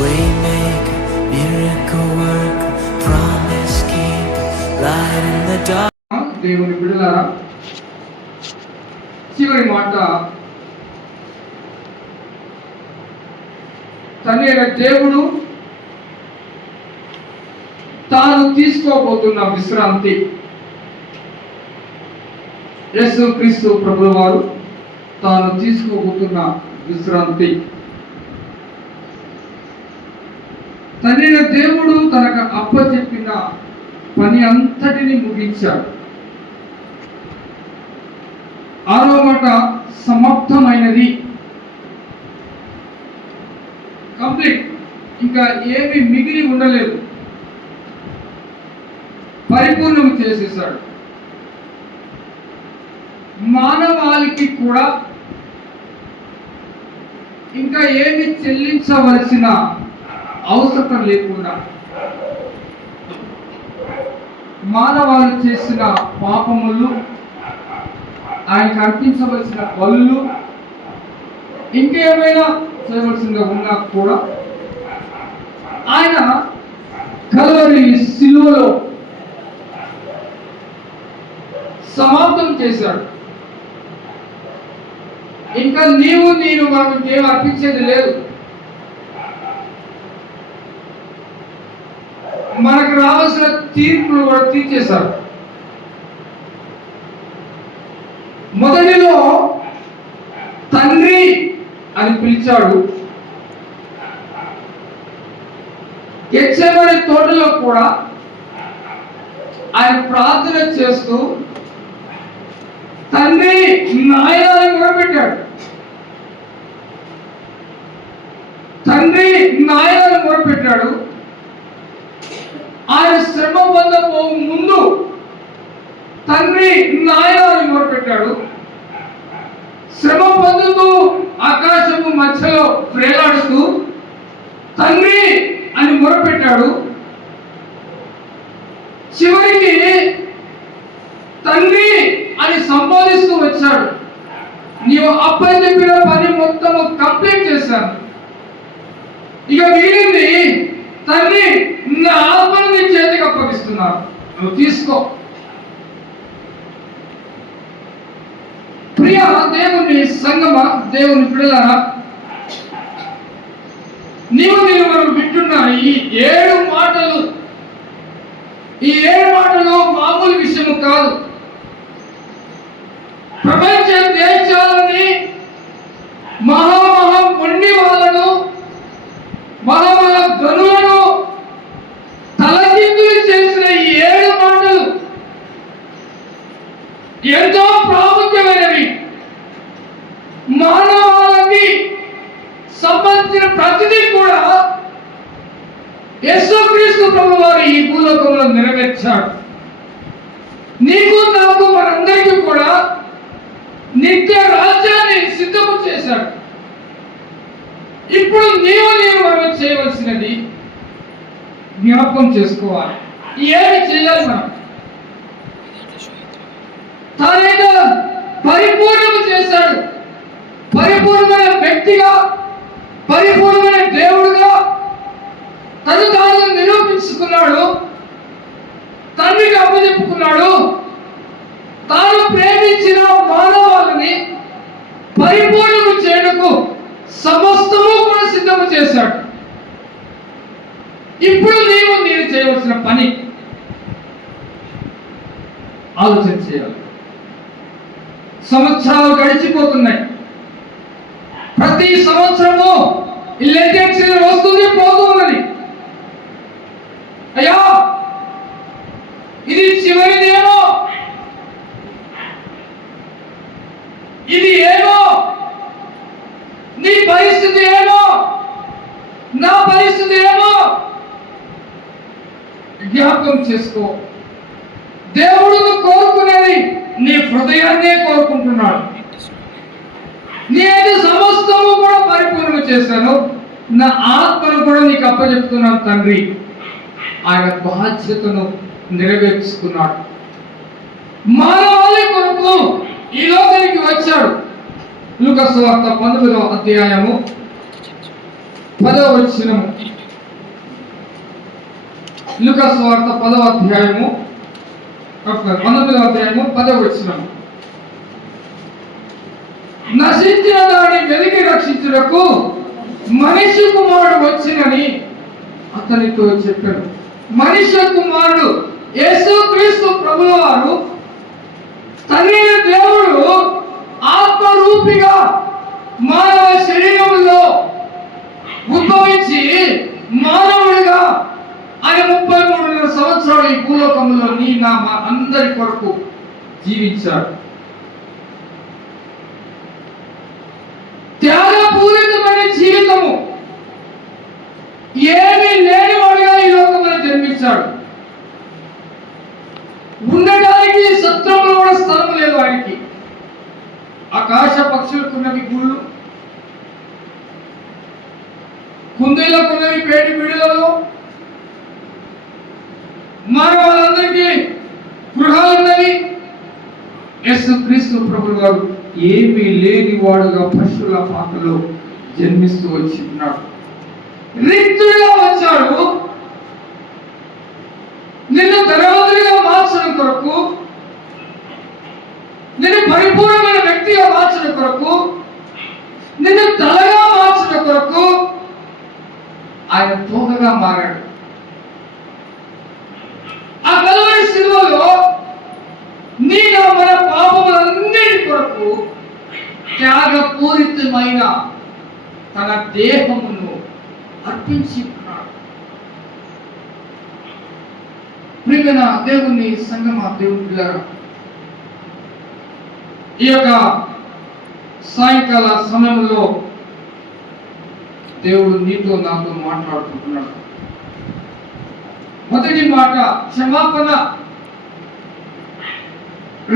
Waymaker, miracle worker, promise keeper, light in the dark. దేవుని బిడ్డలారా, చివరి మాట, తండ్రి అయిన దేవుడు తాను తీసుకోబోతున్న విశ్రాంతి. యేసు క్రీస్తు ప్రభుల వారు తాను తీసుకోబోతున్న విశ్రాంతి. తండ్రి అయిన దేవుడు తనకు అప్పచెప్పిన పని అంతటిని ముగించాడు. ఆరో మాట సమాప్తమైనది, కంప్లీట్. ఇంకా ఏమి మిగిలి ఉండలేదు, పరిపూర్ణం చేసేసాడు. మానవాళికి కూడా ఇంకా ఏమి చెల్లించవలసిన అవసరం లేకుండా మానవాళి చేసిన పాపములు, ఆయనకు అర్పించవలసిన బలులు, ఇంకేమైనా చేయవలసిందిగా ఉన్నా కూడా ఆయన కల్వరి శిలువలో సమాప్తం చేశాడు. ఇంకా నేను మనకు ఏం అర్పించేది లేదు. మనకు రావాల్సిన తీర్పులు కూడా తీర్చేశారు. మొదటిలో తండ్రి అని పిలిచాడు. గెత్సేమనే తోటలో కూడా ఆయన ప్రార్థన చేస్తూ తండ్రి నాయనాన్ని మొరపెట్టాడు. తండ్రి నాయనాన్ని మొరపెట్టాడు. ఆయన శ్రమ పొందబో ముందు తండ్రి నాయనాన్ని మొరపెట్టాడు. శ్రమ పొందుతూ ఆకాశము మధ్యలో వేలాడుతూ తండ్రి అని మొరపెట్టాడు. చివరికి తండ్రి అని సంబోధిస్తూ వచ్చాడు. నీవు అప్పచెప్పిన పని మొత్తము కంప్లీట్ చేశాను, ఇక మిగిలింది తండ్రి నా ఆత్మను నీ చేతికి అప్పగిస్తున్నాను, నువ్వు తీసుకో. ప్రియ దేవుని సంగమ, దేవుని బిడ్డలారా, నేను మనం వింటున్న ఈ 7 మాటలు, ఈ 7 మాటలు మామూలు విషయము కాదు. ప్రపంచ దేశాలని, మహామహా మొండి వాళ్ళను, మహామహా గనులను తలకిందులు చేసిన ఈ 7 మాటలు ఎంతో ప్రాముఖ్యమైనవి. మానవాళికి సంబంధించిన ప్రతిదీ కూడా యేసుక్రీస్తు ప్రభువు వారు ఈ భూలోకంలో నెరవేర్చాడు. నీకు నాకు మనందరికీ కూడా నిత్య రాజ్యాన్ని సిద్ధము చేశాడు. ఇప్పుడు నేను మనం చేయవలసినది జ్ఞాపకం చేసుకోవాలి. ఏమి చేయాలి? మనం తానేదో పరిపూర్ణం చేశాడు. పరిపూర్ణమైన వ్యక్తిగా, పరిపూర్ణమైన దేవుడుగా తను తాను నిరూపించుకున్నాడు. తండ్రికి అప్పచెప్పుకున్నాడు. తాను ప్రేమించిన మానవాళిని పరిపూర్ణము చేయడానికి సమస్తము కూడా సిద్ధము చేశాడు. ఇప్పుడు నేను చేయవలసిన పని ఆలోచన చేయాలి. సంవత్సరాలు గడిచిపోతున్నాయి. ప్రతి సంవత్సరము లేటెస్ట్ వస్తుంది, పోతూ ఉన్నది. అయ్యా, ఇది చివరిదేమో, ఇది ఏమో, నీ పరిస్థితి ఏమో, నా పరిస్థితి ఏమో జ్ఞాపకం చేసుకో. దేవుడు కోరుకునేది నీ హృదయాన్నే కోరుకుంటున్నాడు. నేను సమస్తము కూడా పరిపూర్ణం చేశాను, నా ఆత్మను కూడా నీకు అప్పచెప్తున్నాను తండ్రి. ఆయన బాధ్యతను నెరవేర్చుకున్నాడు. మానవాళి కొరకు ఈ లోకానికి వచ్చాడు. లూకా సువార్త 19వ అధ్యాయము 10వ వచనము. లూకా సువార్త 10వ అధ్యాయము 19వ అధ్యాయము 10వ వచనం. నశించిన దాన్ని వెలికి రక్షించుటకు మనిషి కుమారుడు వచ్చినని అతనితో చెప్పాడు. మనిషి కుమారుడు యేసుక్రీస్తు ప్రభుల వారు తండ్రి దేవుడు ఆత్మరూపిగా మానవ శరీరంలో ఉద్భవించి మానవుడిగా ఆయన 33 సంవత్సరాలు ఈ భూలోకంలో నీ నా మా అందరి కొరకు జీవించాడు. త్యాగపూరితమైన జీవితము, ఏమీ లేనివాడిగా ఈ లోకంలో జన్మించాడు. ఉండడానికి సత్రంలో కూడా స్థలం లేదు ఆయనకి. ఆకాశ పక్షులకున్నవి గుళ్ళు, కుందేలకున్నవి పేటి బిడులలో, మానవులందరికీ గృహాలున్నవి. యేసుక్రీస్తు ప్రభువు వారు ఏమీ లేని వాడుగా పశువుల పాకలో జన్మిస్తూ వచ్చి ఉన్నాడు. రిక్తుడిగా వచ్చాడు. నిన్ను ధనవంతుడిగా మార్చడం కొరకు, నిన్ను పరిపూర్ణమైన వ్యక్తిగా మార్చడం కొరకు, నిన్ను తలగా మార్చడం కొరకు ఆయన తోకగా మారాడు. ఆ కల్వరి శిలువలో నీగా మన పాపములన్నిటి కొరకు త్యాగపూరితమైన తన దేహమును అర్పించి ఉన్నాడు. ప్రియమైన దేవుని సంగమా, దేవుని పిల్లరా, ఈ యొక్క సాయంకాల సమయంలో దేవుడు నీతో నాతో మాట్లాడుకుంటున్నాడు. మొదటి మాట క్షమాపణ,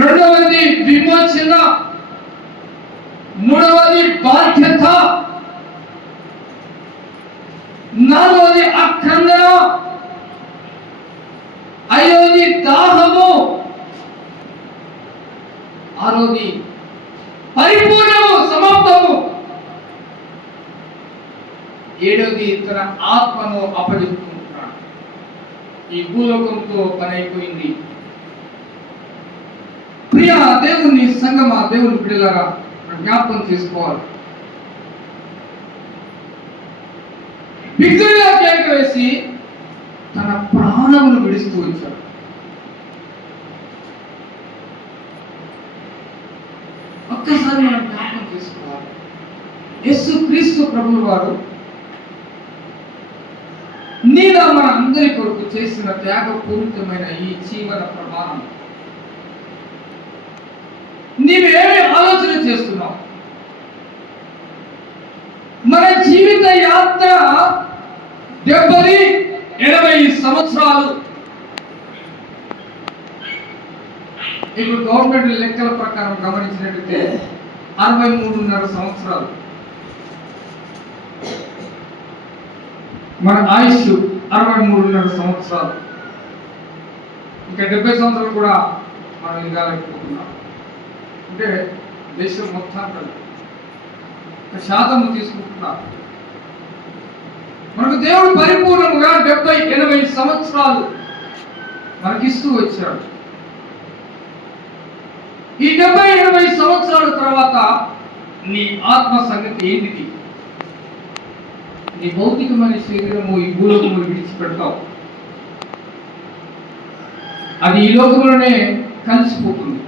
రెండవది విమోచన, మూడవది బాధ్యత, నాలుగవది అఖండన, ఐదవది దాహము, ఆరోది పరిపూర్ణము, సమాప్తము, ఏడవది తన ఆత్మను అప్పగిస్తున్నాడు. ఈ భూలోకంతో పని అయిపోయింది. ప్రియ దేవుని సంగమా, దేవుని బిడ్డలారా, జ్ఞాపకం చేసుకోవాలి. బిగ్గరగా కేక వేసి తన ప్రాణమును విడుస్తూ వచ్చాడు. ఒక్కసారి మనం జ్ఞాపకం చేసుకోవాలి. యేసుక్రీస్తు ప్రభువు వారు నీలా మన అందరి కొరకు చేసిన త్యాగపూరితమైన ఈ జీవన ప్రమాణం నీవేమి ఆలోచన చేస్తున్నావు? మన జీవిత యాత్ర 70-80 సంవత్సరాలు. ఇప్పుడు గవర్నమెంట్ లెక్కల ప్రకారం గమనించినట్లయితే 63.5 సంవత్సరాలు మన ఆయుష్. 63.5 సంవత్సరాలు. ఇంకా 70 సంవత్సరాలు కూడా మనం ఇదాలేకపోతున్నాం. అంటే దేశం మొత్తం శాతము తీసుకుంటున్నారు. మనకు దేవుడు పరిపూర్ణముగా 70-80 సంవత్సరాలు మనకిస్తూ వచ్చాడు. ఈ 70-80 సంవత్సరాల తర్వాత నీ ఆత్మ సంగతి ఏంటిది? నీ భౌతికమైన శరీరము ఈ భూలోకములు విడిచిపెడతావు. అది ఈ లోకంలోనే కలిసిపోతుంది.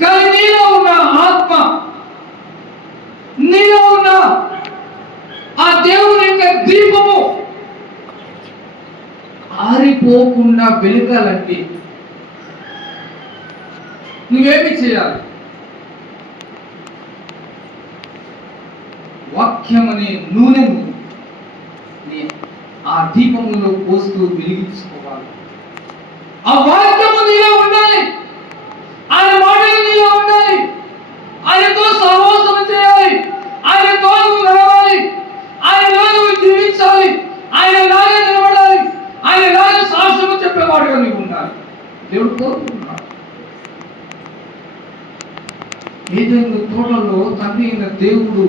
కానీ నీలో ఉన్న ఆత్మ, నీలో ఉన్న ఆ దేవుని యొక్క దీపము ఆరిపోకుండా వెలగాలంటే నువ్వేమి చేయాలి? వాక్యం అనే నూనెను ఆ దీపములో పోస్తూ వెలిగించుకోవాలి. ఆ వాక్యము నీలో ఉండాలి. ఆయన మాటలు నీలో ఉండాలి. ఆయనతో సహవాసం చేయాలి. ఆయనతో నువ్వు నడవాలి. ఆయనలో నువ్వు జీవించాలి. ఆయనలాగా నిలబడాలి. ఆయనలాగా సాక్ష్యము చెప్పేవాడుగా నీవు ఉండాలి. దేవుడు కోరుకుంటున్నాడు. ఏదైనా తోటలో తండ్రి అయిన దేవుడు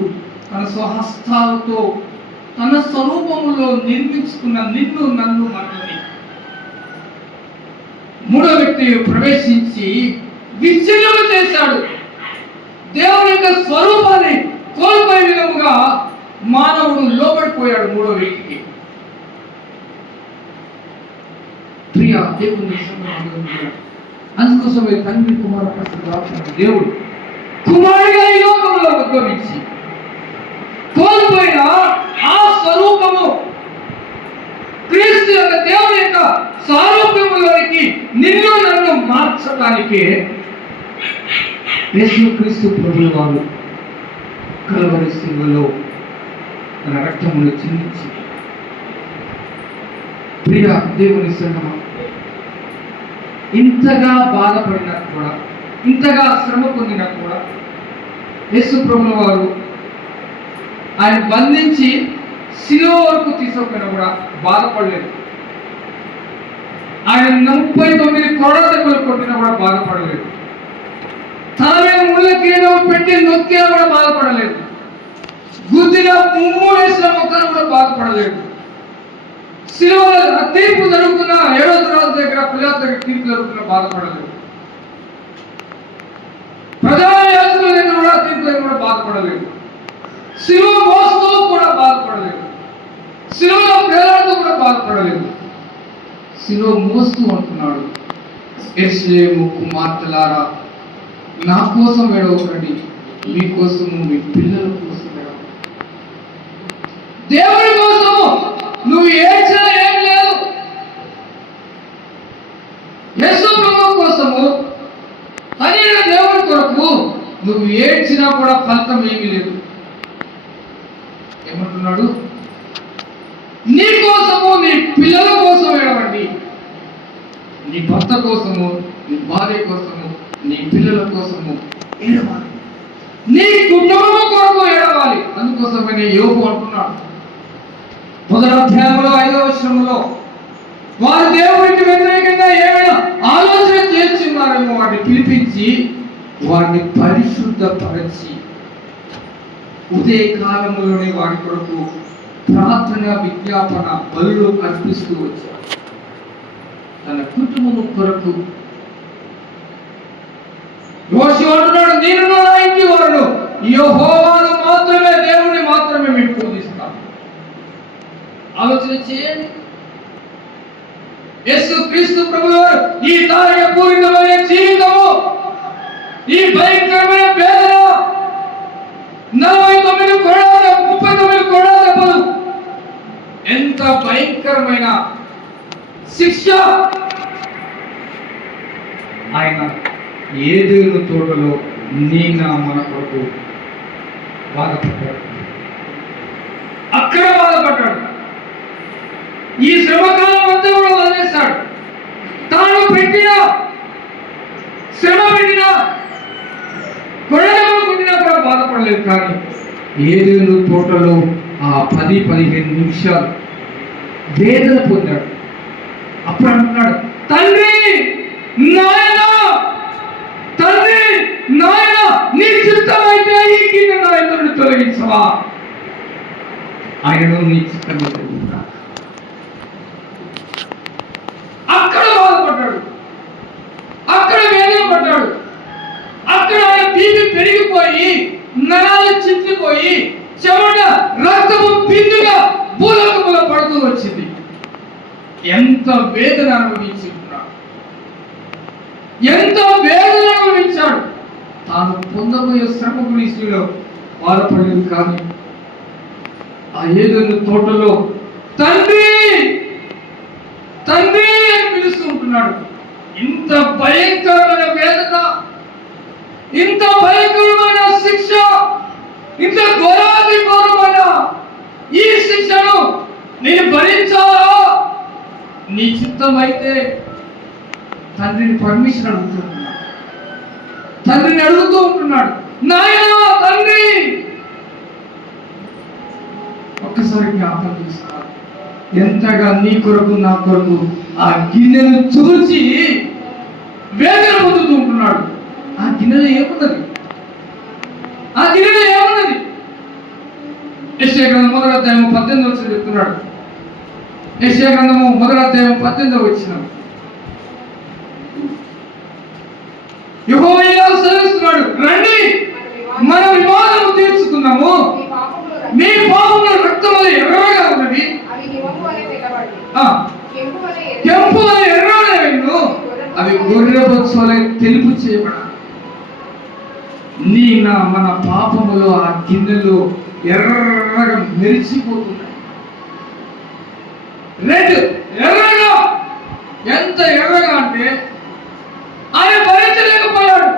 తన స్వహస్తాలతో తన స్వరూపములో నిర్మించుకున్న నిన్ను నన్ను మనల్ని మూడో వ్యక్తి ప్రవేశించి విచ్ఛిన్నము చేశాడు. దేవుని యొక్క స్వరూపాన్ని కోల్పోయే విధముగా మానవుడు లోబడిపోయాడు మూడో వ్యక్తికి. ప్రియ దేవుని అందుకోసమే తండ్రి కుమార దేవుడు కుమారుడిగా ఈ లోకంలో ఉద్భవించి కోల్పోయిన ఆ స్వరూపము క్రీస్తు యొక్క దేవుని యొక్క సారూప్యములోనికి నిన్ను నన్ను మార్చడానికే యేసుక్రీస్తు ప్రభువు వారు కల్వరి శిలువలో తన రక్తమును చిందించి ప్రియ దేవుని సంగమా ఇంతగా బాధపడినా కూడా, ఇంతగా శ్రమ పొందినా కూడా యేసు ప్రభువు వారు ఆయన బంధించి శిలువ వరకు తీసుకుపోయినా కూడా బాధపడలేదు. ఆయన 39 కొరడా దెబ్బలు కొట్టినా కూడా బాధపడలేదు. తన మీద ముళ్ళ కిరీటం పెట్టి నొక్కినా కూడా బాధపడలేదు. గుద్దిన ముమ్ము వేసిన మొక్కలు కూడా బాధపడలేదు. శిలువ తీర్పు జరుగుతున్న హేరోదు దగ్గర పిలాతు దగ్గర తీర్పు జరుగుతున్న బాధపడలేదు. ప్రధాన యాజకుల దగ్గర కూడా తీర్పు దగ్గర కూడా బాధపడలేదు. శిలువ మోస్తూ కూడా బాధపడలేదు. శిలువలో వేలాడుతూ కూడా బాధపడలేదు. శిలువ మోస్తూ అంటున్నాడు, యెరూషలేము కుమార్తెలారా, నా కోసం ఏడవకండి, మీకోసము మీ పిల్లల కోసం ఏడవండి. దేవుని కోసము నువ్వు ఏడ్చినా ఏం లేదు. యేసు ప్రభువు కోసము తనైన దేవుని కొరకు నువ్వు ఏడ్చినా కూడా ఫలితం ఏమీ లేదు. ఏమంటున్నాడు? నీ కోసము నీ పిల్లల కోసం ఏడవండి. నీ భర్త కోసము, నీ భార్య కోసము, నీ పిల్లల కోసము ఏడవాలి. నీ కుటుంబం కొరకు ఏడవాలి. అందుకోసమనే యోబు అంటున్నాడు 1వ అధ్యాయంలో 5వ వచనంలో, వారు దేవునికి వ్యతిరేకంగా ఏమైనా ఆలోచన చేస్తున్నారేమో వారిని పిలిపించి వారిని పరిశుద్ధపరచి ఉదయ కాలంలోనే వారి కొరకు ప్రార్థన విజ్ఞాపన బలులు అర్పిస్తూ వచ్చారు. తన కుటుంబం కొరకు యోషువ అంటున్నాడు, నేను నా ఇంటి వారు యెహోవాను మాత్రమే, దేవుని మాత్రమే మేము పూజిస్తాం. ఆలోచన చేయండి. యేసుక్రీస్తు ప్రభువు ఈ తారకపూరితమైన జీవితము, ఈ భయంకరమైన వేదన, 39 కొరడా 39 కొరడా దెబ్బలు, ఎంత భయంకరమైన శిక్ష. ఆయన ఏదేను తోటలో మన కొరకు బాధపడ్డాడు. అక్కడ బాధపడ్డాడు. ఈ శ్రమకాలం అంతా కూడా వదిలేశాడు. తాను పెట్టిన శ్రమ పెట్టిన కొరడలు కొట్టినా కూడా బాధపడలేదు. కానీ ఏదేను తోటలో ఆ 10-15 నిమిషాలు వేదన పొందాడు. అప్పుడు అంటున్నాడు, తండ్రి నాయనా, తండ్రి నాయనా, నీ చిత్తమైతే ఈ గిన్నె నా ఎదురు తొలగించవా. ఆయనను నీ చిత్తం అక్కడ బాధపడ్డాడు. అక్కడ వేదన పడ్డాడు. అక్కడ ఆయన బీపీ పెరిగిపోయి నరాలు చిట్లిపోయి చెమట రక్తము బిందుగా భూలోకములో పడుతూ వచ్చింది. ఎంత వేదన అనుభవించుకున్నాడు, ఎంత వేదన అనుభవించాడు. తాను పొందబోయే శ్రమ గురించి బాధపడలేదు. కానీ ఆ ఏదైనా తోటలో తండ్రి తండ్రి అని పిలుస్తూ ఉంటున్నాడు. ఇంత భయంకరమైన వేదన, ఇంత భయంకరమైన శిక్ష, ఇంత ఘోరాది ఘోరమైన ఈ శిక్షను నేను భరించాలా? నీ చిత్తం అయితే తండ్రిని పర్మిషన్ అడుగుతున్నాడు. తండ్రిని అడుగుతూ ఉంటున్నాడు, నాయనా తండ్రి. ఒక్కసారి జ్ఞాపకం చేసుకోవాలి, ఎంతగా నీ కొరకు నా కొరకు ఆ గిన్నెను చూచి వేదన పొందుతూ ఉంటున్నాడు. ఆ గిన్నెలో ఏమున్నది? ఆ గిన్నెలో ఏమున్నది? యెషయా గ్రంథం 1:18 చెప్తున్నాడు. యెషయా గ్రంథము 1:18 యెహోవా ఇలా సెలవిస్తున్నాడు, రండి మన వివాదము తీర్చుకుందాము. మీ పాపముల రక్తములు ఎర్రగా ఉన్నవి, కెంపు వలె ఎర్రగా, అవి గొర్రె బొచ్చు వలె తెలుపు చేయబడాలి. మన పాపములు ఆ గిన్నెలు ఎర్రగా మెరిచిపోతున్నాయి. రెడ్ ఎర్రగా, ఎంత ఎర్రగా అంటే ఆయన భరించలేకపోయాడు.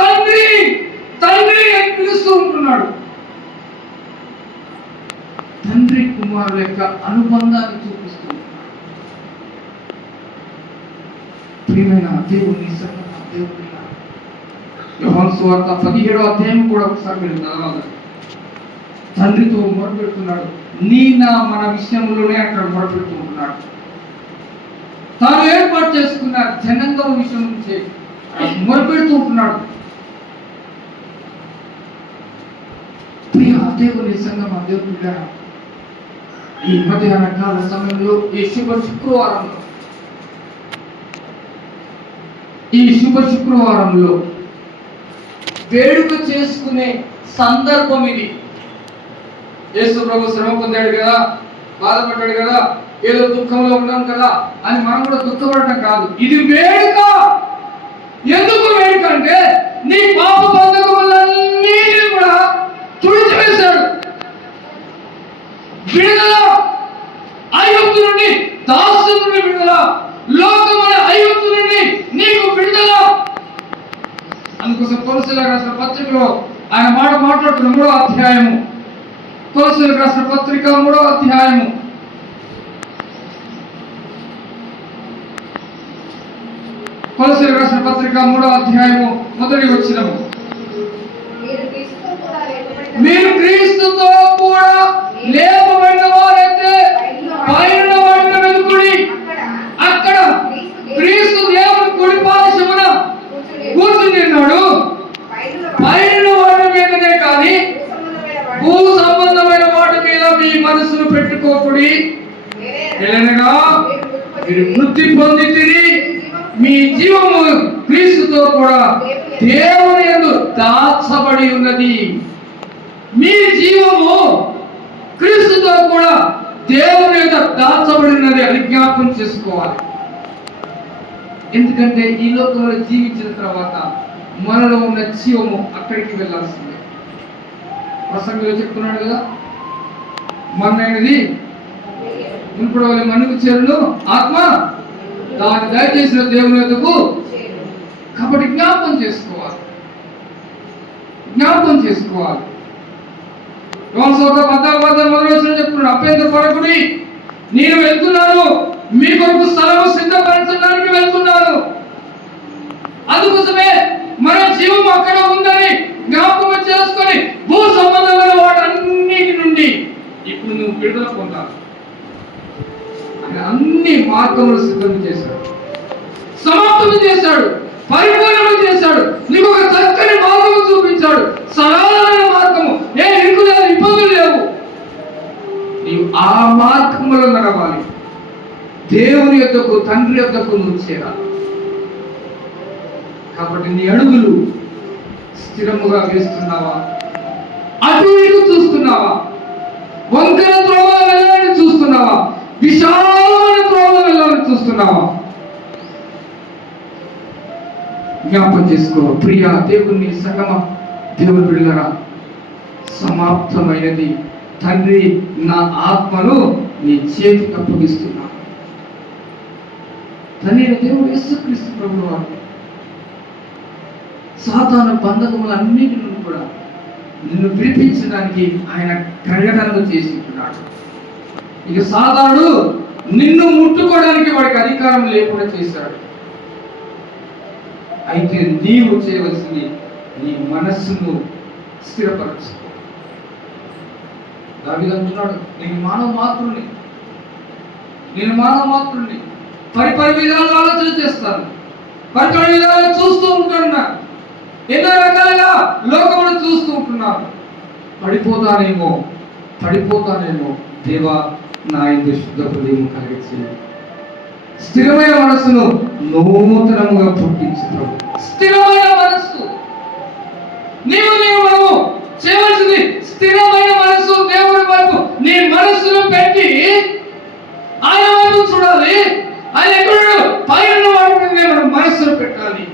తండ్రి తండ్రి అని పిలుస్తూ ఉంటున్నాడు. తండ్రి కుమారుల యొక్క అనుబంధాన్ని చూపిస్తూ ప్రియమైన దేవుని యోహాను సువార్త 17వ అధ్యాయం కూడా ఒకసారి మీరు చదవాలి. తండ్రితో మొరపెడుతున్నాడు. మన విషయంలోనే అక్కడ మొరపెడుతూ ఉంటున్నాడు. తాను ఏర్పాటు చేసుకున్న జనాంగం విషయం నుంచి మొరపెడుతూ ఉంటున్నాడు. ప్రియ దేవుని సంగమ దేవుడిగా ఈ మధ్యాహ్న కాల సమయంలో ఈ శుభ శుక్రవారంలో వేడుక చేసుకునే సందర్భం ఇది. యేసు ప్రభు శ్రమ పొందాడు కదా, బాధపడ్డాడు కదా, ఏదో దుఃఖంలో ఉన్నాం కదా అని మనం కూడా దుఃఖపడటం కాదు. ఇది వేడుక. ఎందుకు వేడుక అంటే నీ పాప బంధకములన్నీ కూడా తుడిచివేశాడు. విడుదల, ఐగుప్తు నుండి, దాసు నుండి విడుదల, లోకముల ఐగుప్తు నుండి నీకు విడుదల. అందుకోసం కొలస్సీయులకు రాసిన పత్రికలో ఆయన మాట్లాడుతున్న 3వ అధ్యాయము, కొలస్సీయులకు రాసిన పత్రిక 3వ అధ్యాయము కొలస్సీయులకు రాసిన పత్రిక 3వ అధ్యాయము మొదటి వచనము, మీరు క్రీస్తుతో కూడా లేపబడిన వారైతే పైన వాడిన వెలుగుడి, అక్కడ క్రీస్తు దేవుని కుడి పార్శ్వమున కూర్చుని ఉన్నాడు. పైన వాటి మీదనే కానీ భూ సంబంధమైన వాటి మీద మీ మనసును పెట్టుకోకుడి. ఏలనగా మీరు మృతి పొందితిరి, మీ జీవము క్రీస్తుతో కూడా దేవుని యందు దాచబడి ఉన్నది. మీ జీవము క్రీస్తుతో కూడా దేవుని యొక్క దాచబడి ఉన్నది అని జ్ఞాపకం చేసుకోవాలి. ఎందుకంటే ఈ లోకంలో జీవించిన తర్వాత మనలో ఉన్న జీవము అక్కడికి వెళ్ళాల్సిందే. ప్రసంగంలో చెప్తున్నాడు కదా, మన్నైనది ఇప్పుడు మనుకు చేరును, ఆత్మ దాన్ని దయచేసిన దేవుని యొద్దకు. కాబట్టి జ్ఞాపకం చేసుకోవాలి. చెప్తున్నాడు, అభ్యంతరపడకుడి, నేను వెళ్తున్నాను, మీ కొరకు స్థలము సిద్ధపరచడానికి వెళ్తున్నాను. అందుకోసమే మన జీవం అక్కడ ఉందని జ్ఞాపకం చేసుకొని భూ సంబంధమైన వాటన్నిటి నుండి ఇప్పుడు నువ్వు విడుదల పొందాలి. అన్ని మార్గములు సిద్ధం చేశాడు, సమాప్తం చేశాడు, పరిపూర్ణం చేశాడు. నీకు ఒక చక్కని మార్గము చూపించాడు, సరళమైన మార్గము, ఏ ఇరుకు లేదు, ఇబ్బందులు లేవు. నీవు ఆ మార్గములో నడవాలి. దేవుని యొద్దకు, తండ్రి యొద్దకు నువ్వు చేరాలి. కాబట్టి నీ అడుగులు స్థిరముగా వేస్తున్నావా, అటు ఇటు చూస్తున్నావా, వంకర త్రోవ వెళ్ళాలని చూస్తున్నావా, విశాలమైన త్రోవ వెళ్ళాలని చూస్తున్నావా? జ్ఞాపకం చేసుకో ప్రియ దేవుని సంగమ దేవుని బిడ్డలారా, సమాప్తమైనది. తండ్రి, నా ఆత్మను నీ చేతికి అప్పగిస్తున్నా. తండ్రి దేవుడు యేసుక్రీస్తు ప్రభువు వారు సాతాను బంధకములన్నిటి నుండి కూడా నిన్ను విడిపించడానికి ఆయన ప్రకటనలు చేసి ఉంటున్నాడు. ఇక సాతానుడు నిన్ను ముట్టుకోవడానికి వాడికి అధికారం లేకుండా చేశాడు. అయితే నీవు చేయవలసింది నీ మనస్సును స్థిరపరచు. దావీదు అంటున్నాడు, నేను మానవ మాత్రుని, పరిపరి విధాలు ఆలోచన చేస్తాను, పరిపరి విధాలు చూస్తూ ఉంటాను, ఎన్నో రకాలుగా లోకమును చూస్తూ ఉంటున్నాను. పడిపోతానేమో దేవా నా యందు శుద్ధ హృదయం కలిగించి స్థిరమైన మనస్సును నూతనముగా పుట్టించు ప్రభు. స్థిరమైన మనస్సు మనము చేయవలసింది. స్థిరమైన మనస్సు దేవుడి వైపు నీ మనస్సును పెట్టి ఆయన వైపు చూడాలి. ఆయన ఎక్కడున్నాడు? పైన వాటి మీద మనం మనస్సును పెట్టాలి.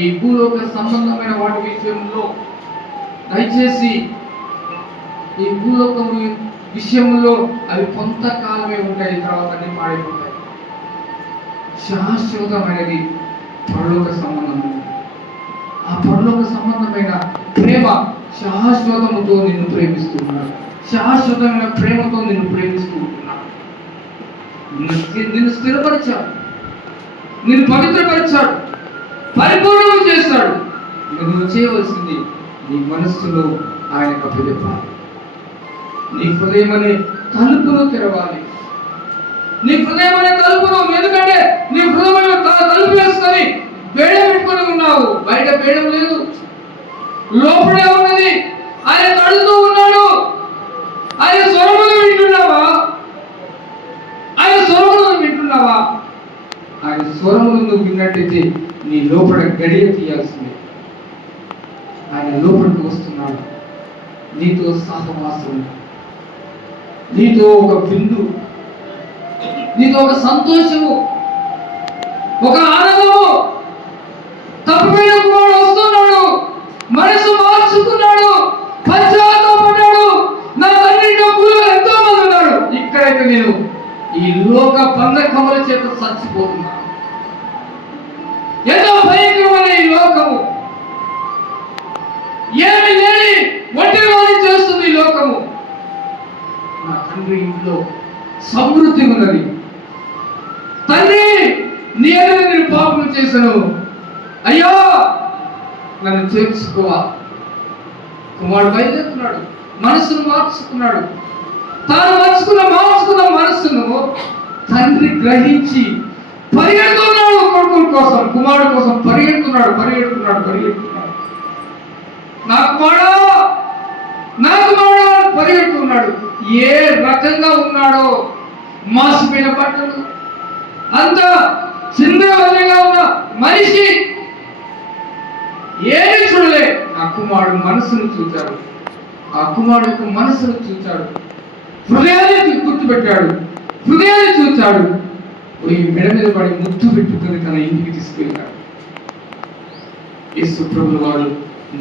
ఈ భూలోక సంబంధమైన వాటి విషయంలో దయచేసి ఈ భూలోకం విషయంలో అవి కొంతకాలమే ఉంటాయి, తర్వాత అన్ని మారిపోతాయి. శాశ్వతమైనది పరలోక సంబంధం. ఆ పరలోక సంబంధమైన ప్రేమ శాశ్వతముతో నిన్ను ప్రేమిస్తున్నాడు. శాశ్వతమైన ప్రేమతో నిన్ను ప్రేమిస్తూ ఉంటున్నాడు. నిన్ను స్థిరపరిచాడు, నిన్ను పవిత్రపరిచాడు, పరిపూర్ణం చేస్తాడు. నువ్వు చేయవలసింది నీ మనస్సులో ఆయనకు అప్పచెప్పాలి. నీ హృదయం అనే తలుపును తెరవాలి. నీ హృదయం అనే తలుపును, ఎందుకంటే నీ హృదయం తలుపు వేసుకొని బేడ పెట్టుకొని ఉన్నావు. బయట బేడం లేదు, లోపడే ఉన్నది. ఆయన తడుతూ ఉన్నాడు. ఆయన స్వరమును వింటున్నావా? ఆయన స్వరమును వింటున్నావా? ఆయన స్వరమును నువ్వు విన్నట్టయితే నీ లోపల గడియ తీయాల్సిందే. ఆయన లోపలికి వస్తున్నాడు. నీతో సహవాసం, నీతో ఒక బిందు, నీతో ఒక సంతోషము, ఒక ఆనందము. తప్పిపోయిన కుమారుడు వస్తున్నాడు, మనసు మార్చుకున్నాడు, పశ్చాత్తాపడ్డాడు. నా తండ్రి డబ్బులు ఎంతో మంది ఉన్నారు, ఇక్కడైతే నేను ఈ లోక బంధకముల చేత చచ్చిపోతున్నాను. ఎంతో భయంకరమైన ఈ లోకము, ఏమి లేని ఒంటివాణి చేస్తుంది ఈ లోకము. నా తండ్రి ఇంట్లో సమృద్ధి ఉన్నది. తండ్రి నీ ఎదురు నేను పాపం చేశాను, అయ్యో నన్ను చేర్చుకోవా. కుమారుడు బయలుదేరుతున్నాడు, మనసును మార్చుకున్నాడు. తాను మార్చుకున్న మనస్సును తండ్రి గ్రహించి పరిగెడుతున్నాడు. కొడుకుల కోసం, కుమారుడు కోసం పరిగెడుతున్నాడు. నా కుమారుడు పరిగెడుతున్నాడు. ఏ రకంగా ఉన్నాడో, మాసిపోయిన బట్టలు, అంత చిందరవందరగా ఉన్న మనిషి, ఏమి చూడలే. నా కుమారుడు మనసును చూచాడు. ఆ కుమారుడు యొక్క మనసును చూచాడు, హృదయాన్ని గుర్తుపెట్టాడు, హృదయాన్ని చూచాడు. ఈ మెడ మీద పడి ముద్దు పెట్టుకుని తన ఇంటికి తీసుకెళ్ళాడు. యేసు ప్రభువు వారు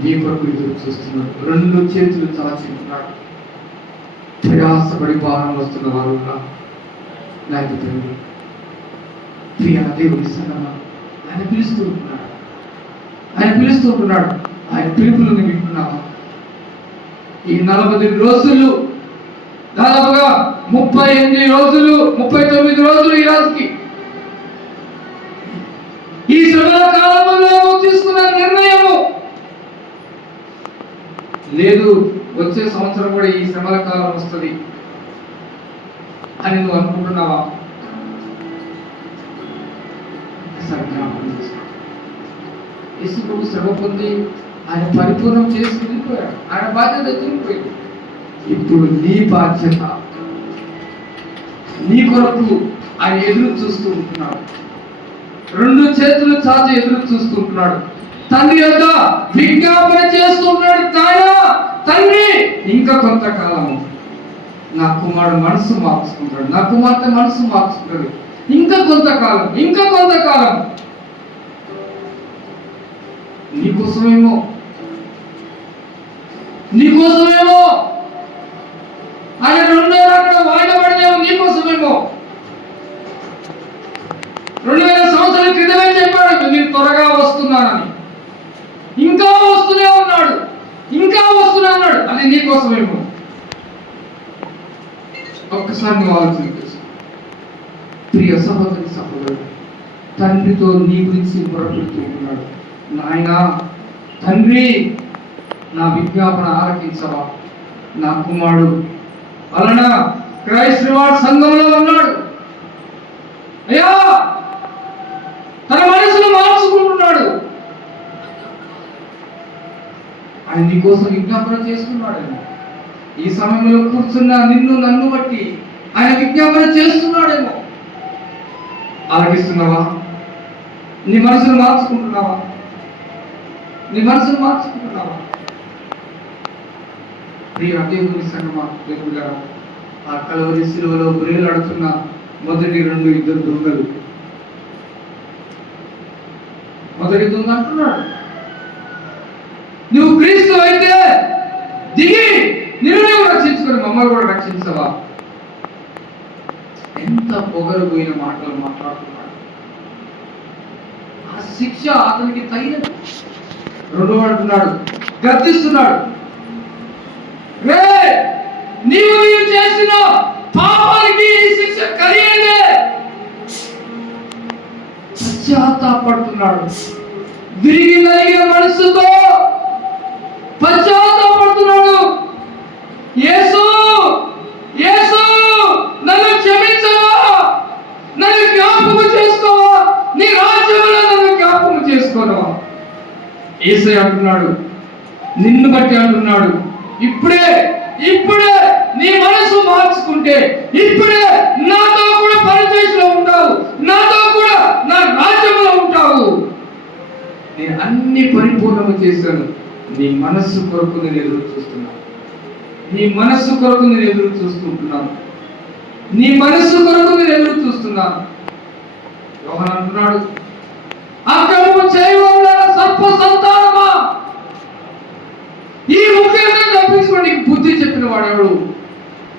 నీ కొరకు ఎదురు చూస్తున్నాడు. రెండు చేతులు చాచుతున్నాడు. ప్రయాసపడి భారం వస్తున్న వారు లేకపోతే ప్రియ దేవుని సన్నమా, ఆయన పిలుస్తూ ఉంటున్నాడు. ఆయన పిలుపులను వింటున్నావా? ఈ 40 రోజులు, దాదాపుగా 38 రోజులు, 39 రోజులు ఈ రోజుకి, ఈ శ్రమల కాలంలో తీసుకున్న నిర్ణయము లేదు, వచ్చే సంవత్సరం కూడా ఈ శ్రమల కాలం వస్తుంది అని నువ్వు అనుకుంటున్నావా? యేసు ప్రభు శ్రమ పొంది ఆయన పరిపూర్ణం చేసి వెళ్ళిపోయాడు. ఆయన బాధ్యత ఎత్తుకుపోయింది. ఇప్పుడు నీ బాధ్యత, నీ కొరకు ఆయన ఎదురు చూస్తూ ఉంటున్నాడు. రెండు చేతులు చాచి ఎదురు చూస్తూ ఉంటున్నాడు. తండ్రి యొక్క విజ్ఞాపన చేస్తున్నాడు. తండ్రి ఇంకా కొంతకాలం నా కుమారుడు మనసు మార్చుకుంటాడు, నా కుమార్తె మనసు మార్చుకుంటాడు. ఇంకా కొంతకాలం నీకోసమేమో ఆయన 2 అక్కడ వాయిదా పడినేమో, నీకోసమేమో. 2000 సంవత్సరాల క్రితమే చెప్పాడు నేను త్వరగా వస్తున్నానని. ఇంకా వస్తూనే ఉన్నాడు. అది నీకోసమేమో. ఒక్కసారి నువ్వు ఆలోచన చేసి, ప్రియ సహోదరుడు, తండ్రితో నీ గురించి మొరపెడుతూ ఉన్నాడు. నాయనా, తండ్రి నా విజ్ఞాపన ఆలకించవా? నా కుమారుడు అలానా క్రైస్ట్ రివార్డ్ సంఘంలో ఉన్నాడు. అయ్యా, తన మనసును మార్చుకుంటున్నాడు. ఆయన నీకోసం విజ్ఞాపన చేస్తున్నాడేమో. ఈ సమయంలో కూర్చున్న నిన్ను నన్ను బట్టి ఆయన విజ్ఞాపన చేస్తున్నాడేమో. ఆలకిస్తున్నావా? నీ మనసును మార్చుకుంటున్నావా? నీ మనసును మార్చుకుంటున్నావా? ప్రియ దేవుని సంగమా, దేవుడా, ఆ కలవరి శిలువలో గురేలాడుతున్న మొదటి ఇద్దరు దొంగలు. మొదటి దొంగ అంటున్నాడు, నువ్వు క్రీస్తు అయితే దిగి నిన్ను రక్షించుకొని మమ్మల్ని కూడా రక్షించవా? ఎంత పొగరు పోయిన మాటలు మాట్లాడుతున్నాడు. ఆ శిక్ష అతనికి తగినది. రెండో అంటున్నాడు, గర్తిస్తున్నాడు, రే నీవు చేసిన పాపానికి ఈ శిక్ష ఖరీదే. పశ్చాత్తాపడుతున్నాడు. విరిగి నలిగిన మనసుతో పశ్చాత్తాపడుతున్నాడు. యేసు యేసు నన్ను క్షమించవా? నన్ను జ్ఞాపకం చేసుకోవా? నీ రాజ్యంలో నన్ను జ్ఞాపకం చేసుకోవా? యేసయ్య అంటున్నాడు, నిన్ను బట్టి అంటున్నాడు, ఇప్పుడే నీ మనసు మార్చుకుంటే ఇప్పుడే నాతో కూడా పరదేశంలో ఉంటావు, నాతో కూడా నా రాజ్యంలో ఉంటావు. నేను అన్ని పరిపూర్ణము చేశాను. నీ మనస్సు కొరకు నేను ఎదురు చూస్తున్నాను. నీ మనస్సు కొరకు నేను ఎదురు చూస్తుంటున్నాను. నీ మనస్సు కొరకు నేను ఎదురు చూస్తున్నాను. యోహాను అంటున్నాడు, అక్రమము చేయవాళ్ళ సర్ప సంతానమా, ఈ ముఖ్యంగా తప్పించుకోండి బుద్ధి చెప్పిన వాడెవడు?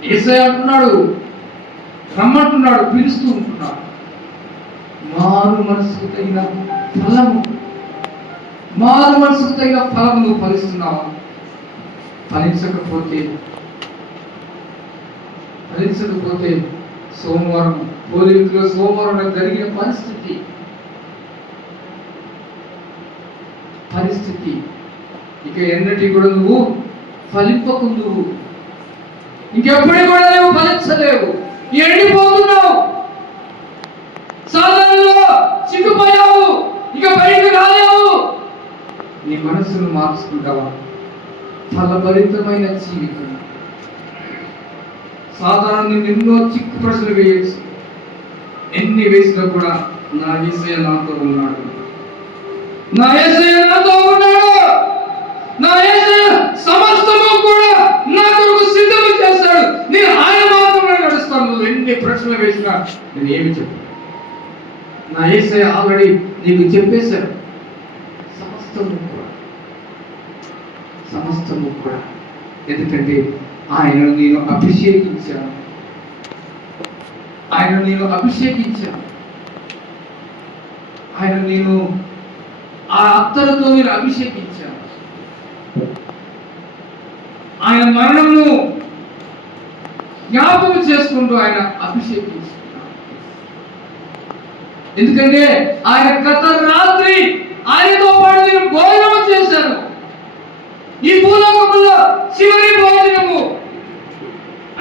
యేసయ్య అంటున్నాడు, రమ్మంటున్నాడు, పిలుస్తూ ఉంటున్నాడు. మారు మనసుకు తగిన ఫలము, మారు మనసుకు తగిన ఫలము నువ్వు ఫలిస్తున్నావా? ఫలించకపోతే సోమవారం పోలికలో సోమవారం జరిగిన పరిస్థితి ఇక ఎన్నటి కూడా నువ్వు ఫలింపకుందువు. ఇంకెప్పుడు కూడా నువ్వు ఫలించలేవు. ఎండిపోతున్నావు, సాధనలో చిక్కుపోయావు, ఇక బయటకు రాలేవు. నీ మనస్సును మార్చుకుంటావా? ఫలభరితమైన జీవితం. సాధారణ ఎన్నో చిక్కు ప్రశ్నలు వేయచ్చు. ఎన్ని వేసినా కూడా నా యేసయ్య నాతో ఉన్నాడు, నా యేసయ్య నాతో ఉన్నాడు, నా యేసయ్య సమస్తము కూడా నా కొరకు సిద్ధము చేస్తాడు, నేను ఆయన మాత్రమే నడుస్తాను. నువ్వు ఎన్ని ప్రశ్నలు వేసినా నేను ఏమి చెప్పు. నా యేసయ్య ఆల్రెడీ నీకు చెప్పేశాడు. సమస్తము కూడా ఎందుకంటే ఆయన నేను అభిషేకించాను. ఆయన నేను ఆ అత్తరుతో నేను అభిషేకించాను. ఆయన మరణమును జ్ఞాపకం చేసుకుంటూ ఆయన అభిషేకించాను. ఎందుకంటే ఆయన గత రాత్రి ఆయనతో పాటు నేను భోజనం చేశాను. ఈ భూలోకంలో చివరి భోజనము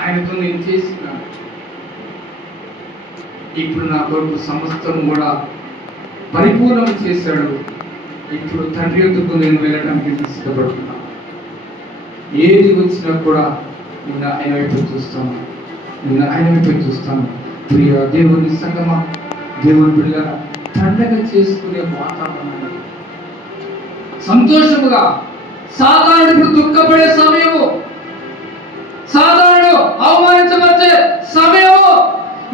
ఆయనతో నేను చేస్తున్నాను. ఇప్పుడు నా కొరకు సమస్తం కూడా పరిపూర్ణం చేశాడు. ఇప్పుడు తండ్రి యొద్దకు నేను వెళ్ళడానికి సిద్ధపడుతున్నాను. ఏది వచ్చినా కూడా నిన్న ఆయన వైపు చూస్తాను. ప్రియ దేవుని సంగమా, దేవుని బిడ్డ పండగ చేసుకునే వాతావరణం, సంతోషముగా, సాధారణ దుఃఖపడే సమయము, సాధారణ అవమానించబడే సమయము,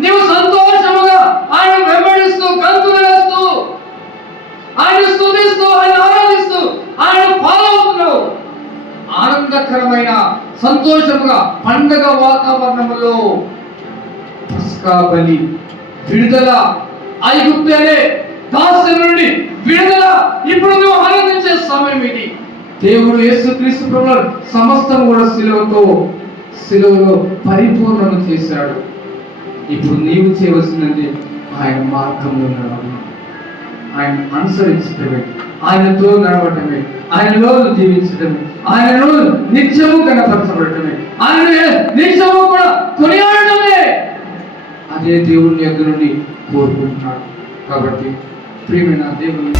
నీవు సంతోషముగా ఆయన వెంబడిస్తూ గంతులు వేస్తూ ఆయన స్తుతిస్తూ ఆయన ఆరాధిస్తూ ఆయన ఫాలో అవుతున్నావు. ఆనందకరమైన సంతోషముగా పండగ వాతావరణంలో పస్కా బలి, విడుదల, ఐగుప్తు అనే దాస్యం నుండి విడుదల, ఇప్పుడు నువ్వు ఆనందించే సమయం ఇది. దేవుడు యేసుక్రీస్తు ప్రభువు సమస్తం కూడా సిలువలో పరిపూర్ణం చేశాడు. ఇప్పుడు నీవు చేయవలసిందంటే ఆయన మార్గంలో నడవడం, ఆయన అనుసరించడమే, ఆయనతో నడవటమే, ఆయనలో జీవించడమే, ఆయనలో నిత్యము కనపరచబడటమే, ఆయన నిత్యము కూడా కొనియాడటమే. అదే దేవుని యొద్ద నుండి కోరుకుంటున్నాడు. కాబట్టి ప్రియమైన దేవుని